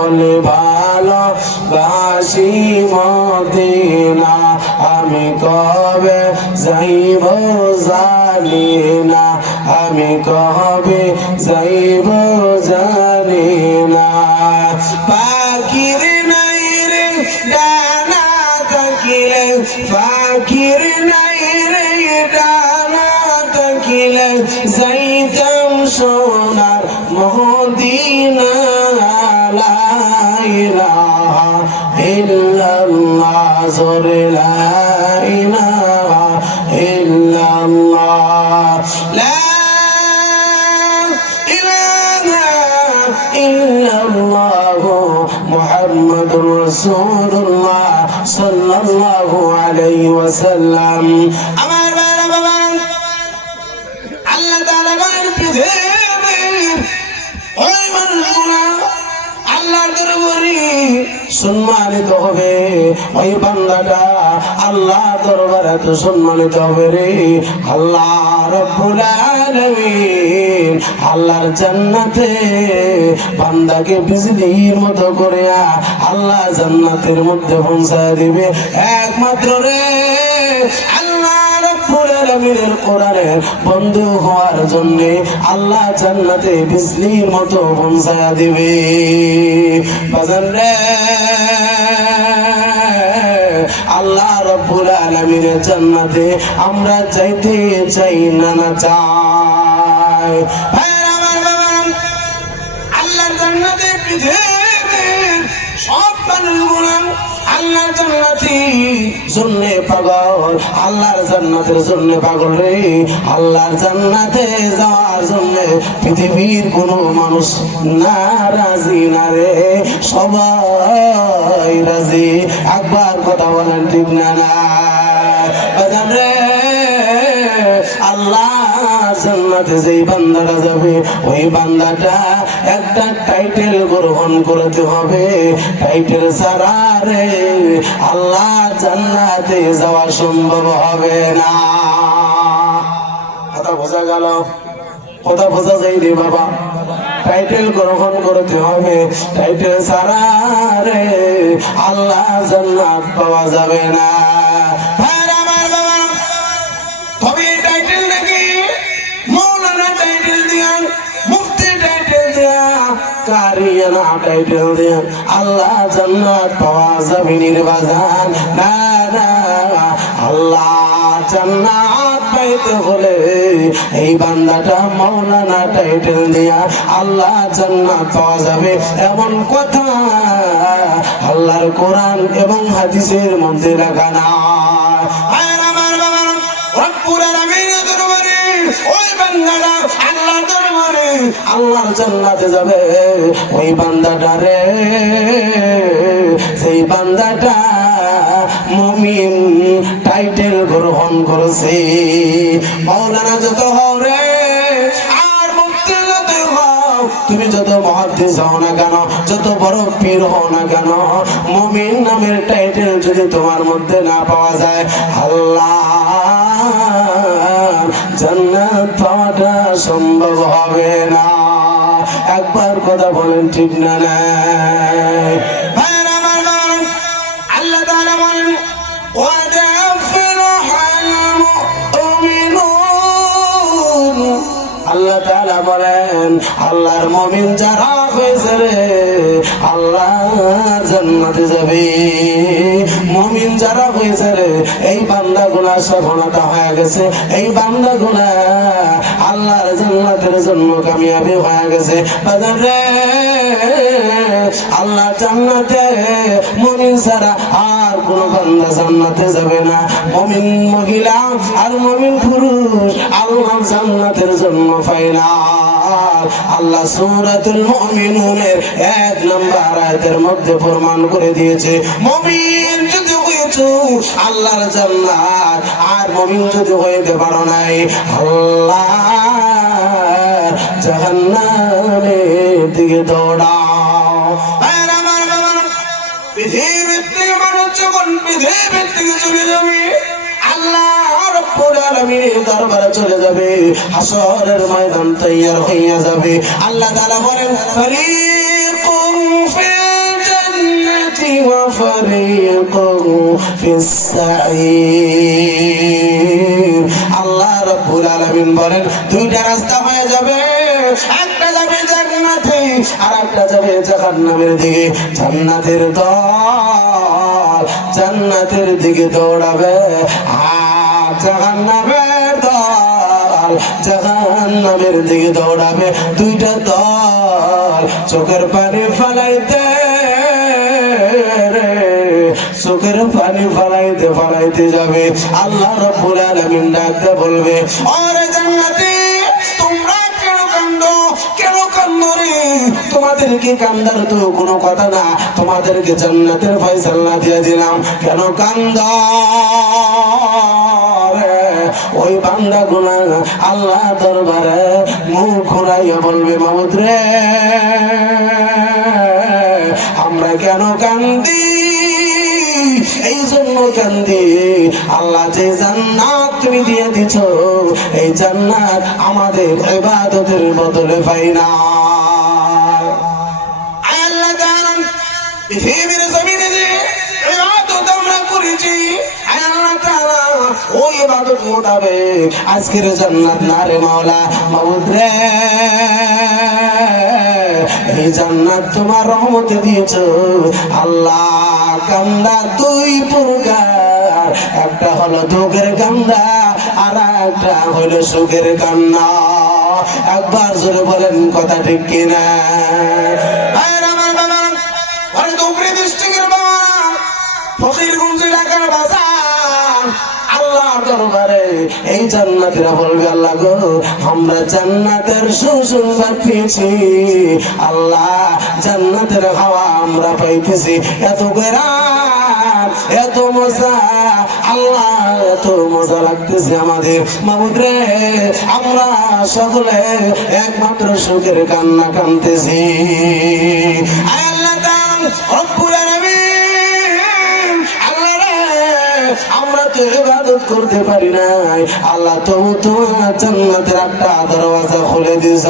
বলে ভালোবাসি মদিনা, আমি কবে যাইব জানি না, আমি কবে যাইব জানি না। পাখির নাই রে ডানা থাকিলে, পাখির নাই রে ডানা থাকিলে, যাইতাম সোনার মদিনা। লা ইলাহা ইল্লাল্লাহ, জোরে লা ইলাহা ইল্লাল্লাহ, লা ইলাহা ইল্লাল্লাহ মুহাম্মাদুর রাসূলুল্লাহ সাল্লাল্লাহু আলাইহি ওয়াসাল্লাম। আমার বাবা, আল্লাহ তাআলা বলেন পৃথিবীর ওই মানুষগুলা আল্লাহর দরবারে সম্মানিত হবে। ওই বান্দাটা আল্লাহর দরবারে তো সম্মানিত হবে রে। আল্লাহ রাব্বুল আলামিন আল্লাহর জান্নাতে বান্দাকে বিজলির মতো করে আল্লাহ জান্নাতের মধ্যে পৌঁছায় দিবে একমাত্র রে আল্লাহ রাব্বুল আলামিনের কোরআনের বন্ধু হওয়ার জন্য আল্লাহ জান্নাতে বিজলির মতো পৌঁছায় দিবে। বাজান রে, আল্লাহ রাব্বুল আলামিনের জান্নাতে আমরা যাইতে চাই না না চাই? আমার বাবা, আল্লাহর জান্নাতে পৃথিবীর সব মানুষগুলো আল্লাহর জান্নাতি জন্য পাগল, আল্লাহর জান্নাতের জন্য পাগল রে। আল্লাহর জান্নাতে যাওয়ার জন্য পৃথিবীর কোনো মানুষ না রাজি না রে, সবাই রাজি। একবার কথা বলেন ঠিক না না? রে আল্লাহ জান্নাতে যেই বান্দাটা যাবে ওই বান্দাটা একটা টাইটেল গ্রহণ করতে হবে। টাইটেল ছাড়া রে আল্লাহ জান্নাতে যাওয়া সম্ভব হবে না। কথা বোঝা গেল? কথা বোঝা যায় রে বাবা? টাইটেল গ্রহণ করতে হবে। টাইটেল ছাড়া রে আল্লাহ জান্নাত পাওয়া যাবে না। আমার বাবা, তবে টাইটেল নাকি মৌলানা টাইটেল দিয়া, মুফতি টাইটেল দিয়া, কারিয়ানা টাইটেল দিয়া আল্লাহ জান্নাত পাওয়া যাবে নির্বাজান না না। আল্লাহ জান্নাত পাইতে হলে এই বান্দাটা মৌলানা টাইটেল দিয়া আল্লাহ জান্নাত পাওয়া যাবে এমন কথা আল্লাহর কোরআন এবং হাদিসের মধ্যে লেখা না। আল্লাহর জান্নাতে যাবে ওই বান্দাটা রে, সেই বান্দাটা মুমিন টাইটেল গ্রহণ করেছে। মাওলানা যত হও রে আর মুফতি যত হও, তুমি যত মুহাদ্দিস হও না কেন, যত বড় পীর হও না কেন, মুমিন নামের টাইটেল যদি তোমার মধ্যে না পাওয়া যায় আল্লাহ জান্নাত পাওয়াটা সম্ভব হবে না। একবার কথা বলেন ঠিক না? আল্লাহ তাআলা বলেন আল্লাহ তাআলা বলেন আল্লাহর মুমিন যারা হয়েছে রে আল্লাহ জান্নাতে যাবে। মুমিন যারা হয়েছে রে এই বান্দাগুলো সফলতা হয়ে গেছে, এই বান্দাগুলো আল্লাহর জান্নাতের জন্য কামিয়াবি হয়ে গেছে। বাজার রে আল্লাহ জান্নাতে মুমিন ছাড়া আর কোন বান্দা জান্নাতে যাবে না। মুমিন মহিলা আর মুমিন পুরুষ আল্লাহ জান্নাতের জন্য ফাইনাল। আল্লাহ সূরাতুল মুমিনুনের 1 নম্বর আয়াতের মধ্যে প্রমাণ করে দিয়েছে মুমিন যদি হয়েছো আল্লাহর জান্নাত, আর মুমিন যদি হইতে পারো নাই আল্লাহ জাহান্নামের দিকে দৌড়াও। পৃথিবীর থেকে মানুষ যখন পৃথিবীর থেকে চলে যাবে আল্লাহ রাব্বুল আলামিনের দরবারে চলে যাবে, হাসরের ময়দান তৈয়ার হইয়া যাবে। আল্লাহ তাআলা বলেন ফারিকুম ফিল وفريق في السعير আল্লাহ রাব্বুল আলামিন বলেন দুইটা রাস্তা হয়ে যাবে একটা যাবে জান্নাতে আর একটা যাবে জাহান্নামের দিকে জান্নাতের দল জান্নাতের দিকে দৌড়াবে আর জাহান্নামের দল জাহান্নামের দিকে দৌড়াবে দুইটা দল চোখের পানি ফেলাইতে চোখের পানি ফলাইতে ফলাইতে যাবে আল্লাহ রাব্বুল আলামিন ডাকতে বলবে ওরে জান্নাতি তোমরা কেন কান্দো রে তোমাদেরকে কান্দার তো কোনো কথা না তোমাদেরকে জান্নাতের ফয়সালা দিয়ে দিলাম কেন কান্দো ওই বান্দা গুনা আল্লাহ দরবারে মুখ ঘুরাইয়া বলবে মাবুদ রে আমরা কেন কান্দি এই জন্য কান্দি আল্লাহ যে জান্নাত তুমি দিয়ে দিছ এই জান্নাত আমাদের ইবাদতের বদলে পাই না আল্লাহ জানেন পৃথিবীর জমিনে যে ইবাদত আমরা করেছি আল্লাহ তাআলা ওই ইবাদত মোতাবেক আজকের জান্নাত না রে মাওলা মাবুদ রে এই জান্নাত তোমার রহমতে দিয়েছো আল্লাহ কান্দা দুই প্রকার একটা হলো দুঃখের কান্দা আর একটা হলো সুখের কান্না একবার জোরে বলেন কথা ঠিক কিনা আমার বাবা আরে দুঃখের ডিস্ট্রিক্টের বাবা ফকিরগঞ্জ এলাকার বাজার আল্লাহর দরবারে এই জান্নাতীরা বলবে আল্লাহ গো আমরা জান্নাতের সুসংবাদ পেয়েছি আল্লাহ জান্নাতের হাওয়া আমরা পাইতেছি এত গরাত এত মজা আল্লাহ এত মজা লাগতেছে আমাদের মাবুদ রে আমরা সকলে একমাত্র সুখের কান্না কাঁদতেছি আল্লাহ রব্বুল আলামিন আল্লাহ রে আমরা তো ইবাদত করতে পারি নাই আল্লাহ তো তোমার জান্নাতের একটা দরওয়াজা খুলে দিয়েছ